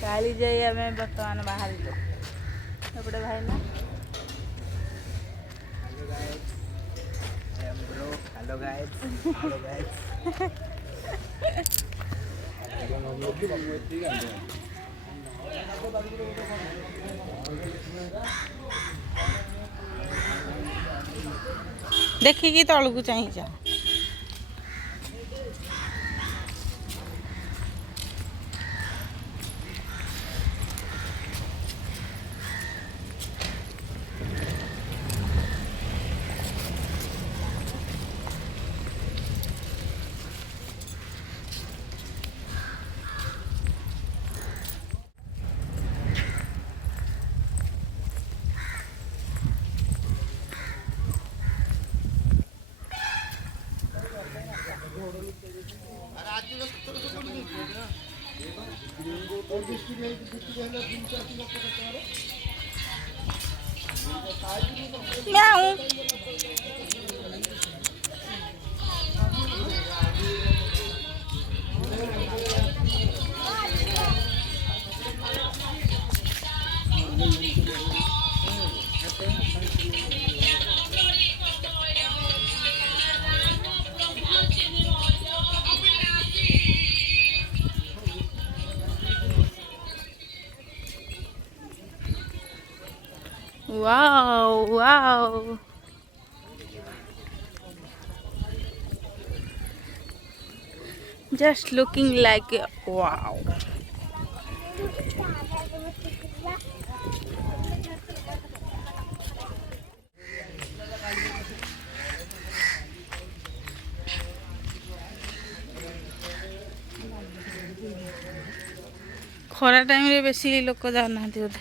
कालीजाई आम बर्तमान बाहर एपटे भाई ना हेलो गाइस देखिकी तलू चाहिए म्याऊ Wow, wow. Just looking like wow. खरा टाइम रे बेसी लोक जाना बोधे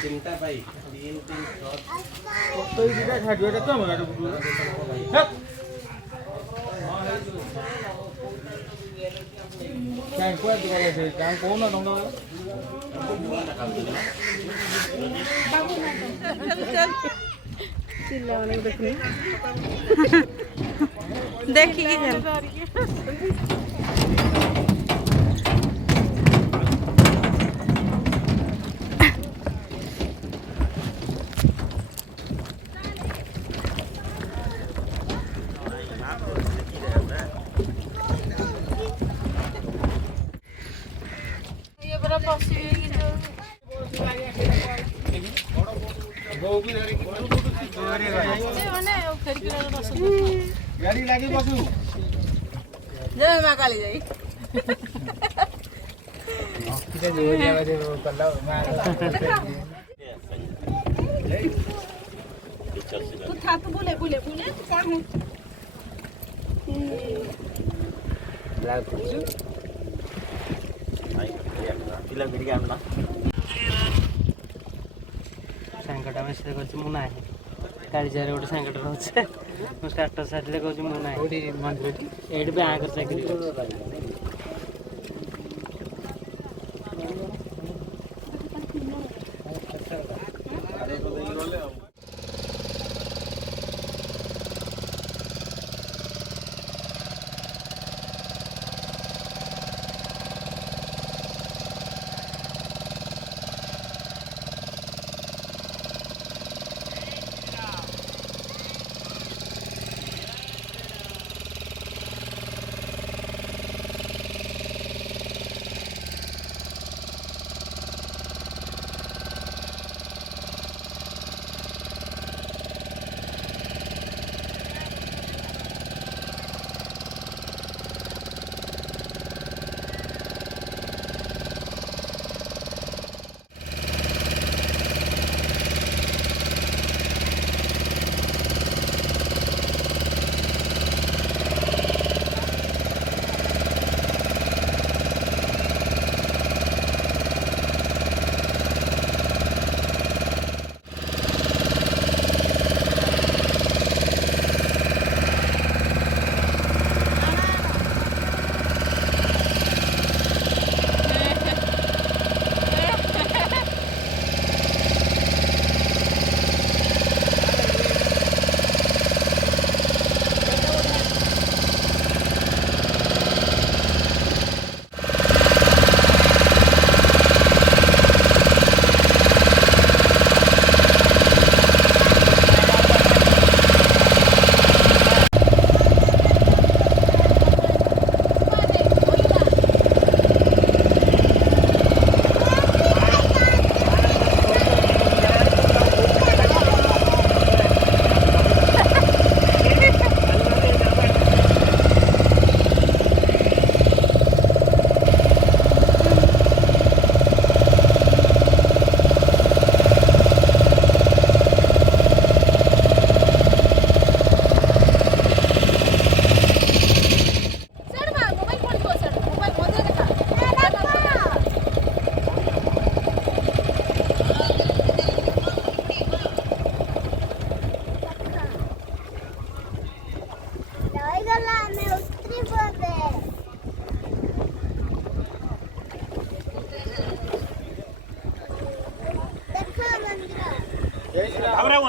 चिंता भाई तो ये क्या खाड़ी है क्या मना रहे हो क्या कोई दिखाया है क्या कौन ना डोंगा चिल्लाने को देखनी देखिए गाड़ी लागी बसु जय मां काली जाई किते जोरिया बजे कल्ला तू था तो बोले बोले बोले तू क्या हूं लाग कुछ आई पिला बिरिया ना संकटा में से कुछ मुना है कालीजाई गोटे सांगटे रोचे मु स्टाटस साइड ले कहूँ मुना है मंदिर एड पे आकर चाकरी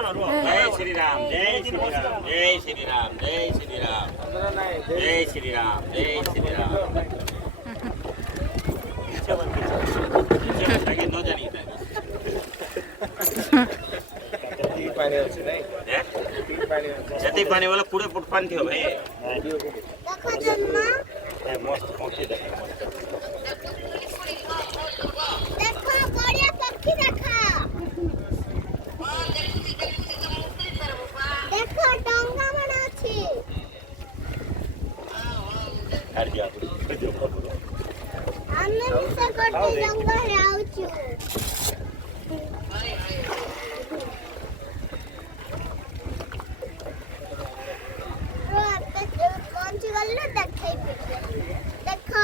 जय श्री राम जय श्री राम जय श्री राम जय श्री राम जय श्री राम जय श्री राम न जानी जति पानी वाला पूरे फुट पानी थियो भाई मस्त पक्षी देखो बढ़िया पक्षी देखा देखो डोंगा बना अछि हट जा हमने से गोटे डोंगा है आउछु कौन सी गल ना देखे देखो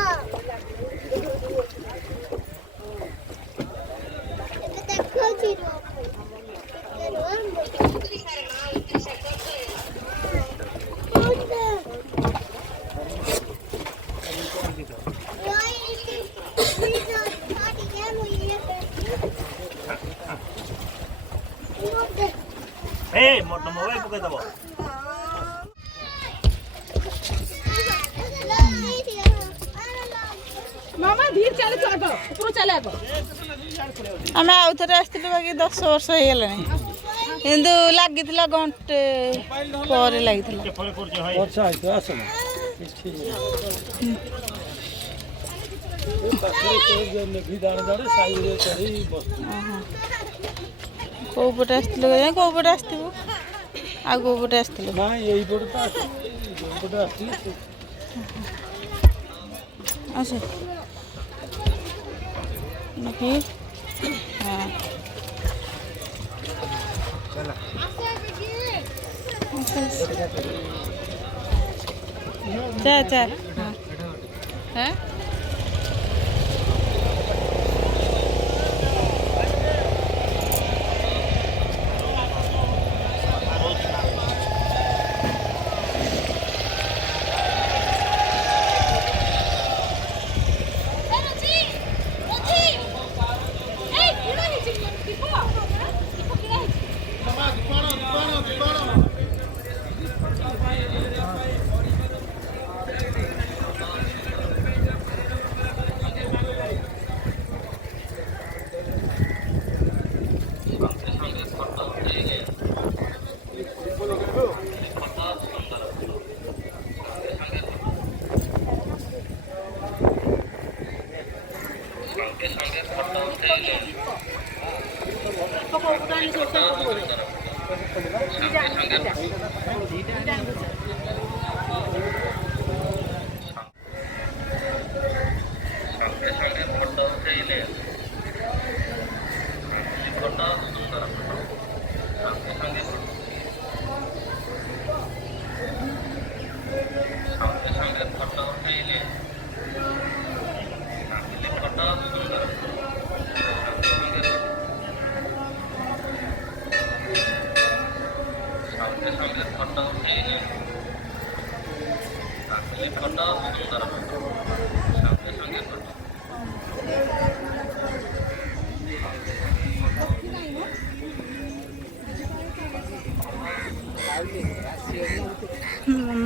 देखो जीरो मोटो मोबाइल पकड़ दबो मामा धीर चले आगो ऊपर चले आगो आम आउ थे आसलु बाकी 10 वर्ष हो गला किंतु लगी घंटे पर लगी कौ पटे आसलु कौ पटे आसू आ कौ पटे आसलु अच्छा देखिए हाँ अच्छा अच्छा हाँ हैं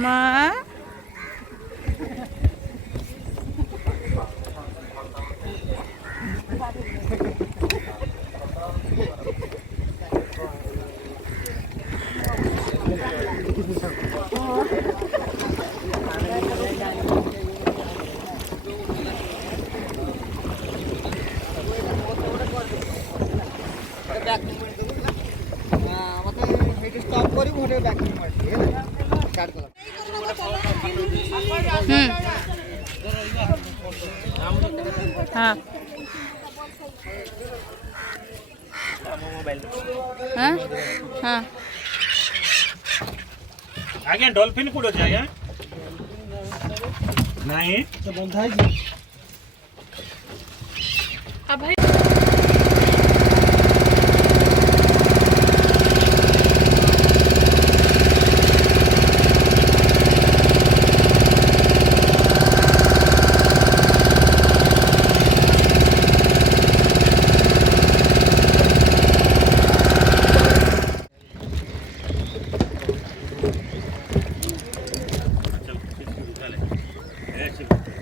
माँ हाँ हाँ हाँ आगे डॉल्फिन कूड़ अच्छे आगे नहीं तो बंधा है भाई जय श्री राम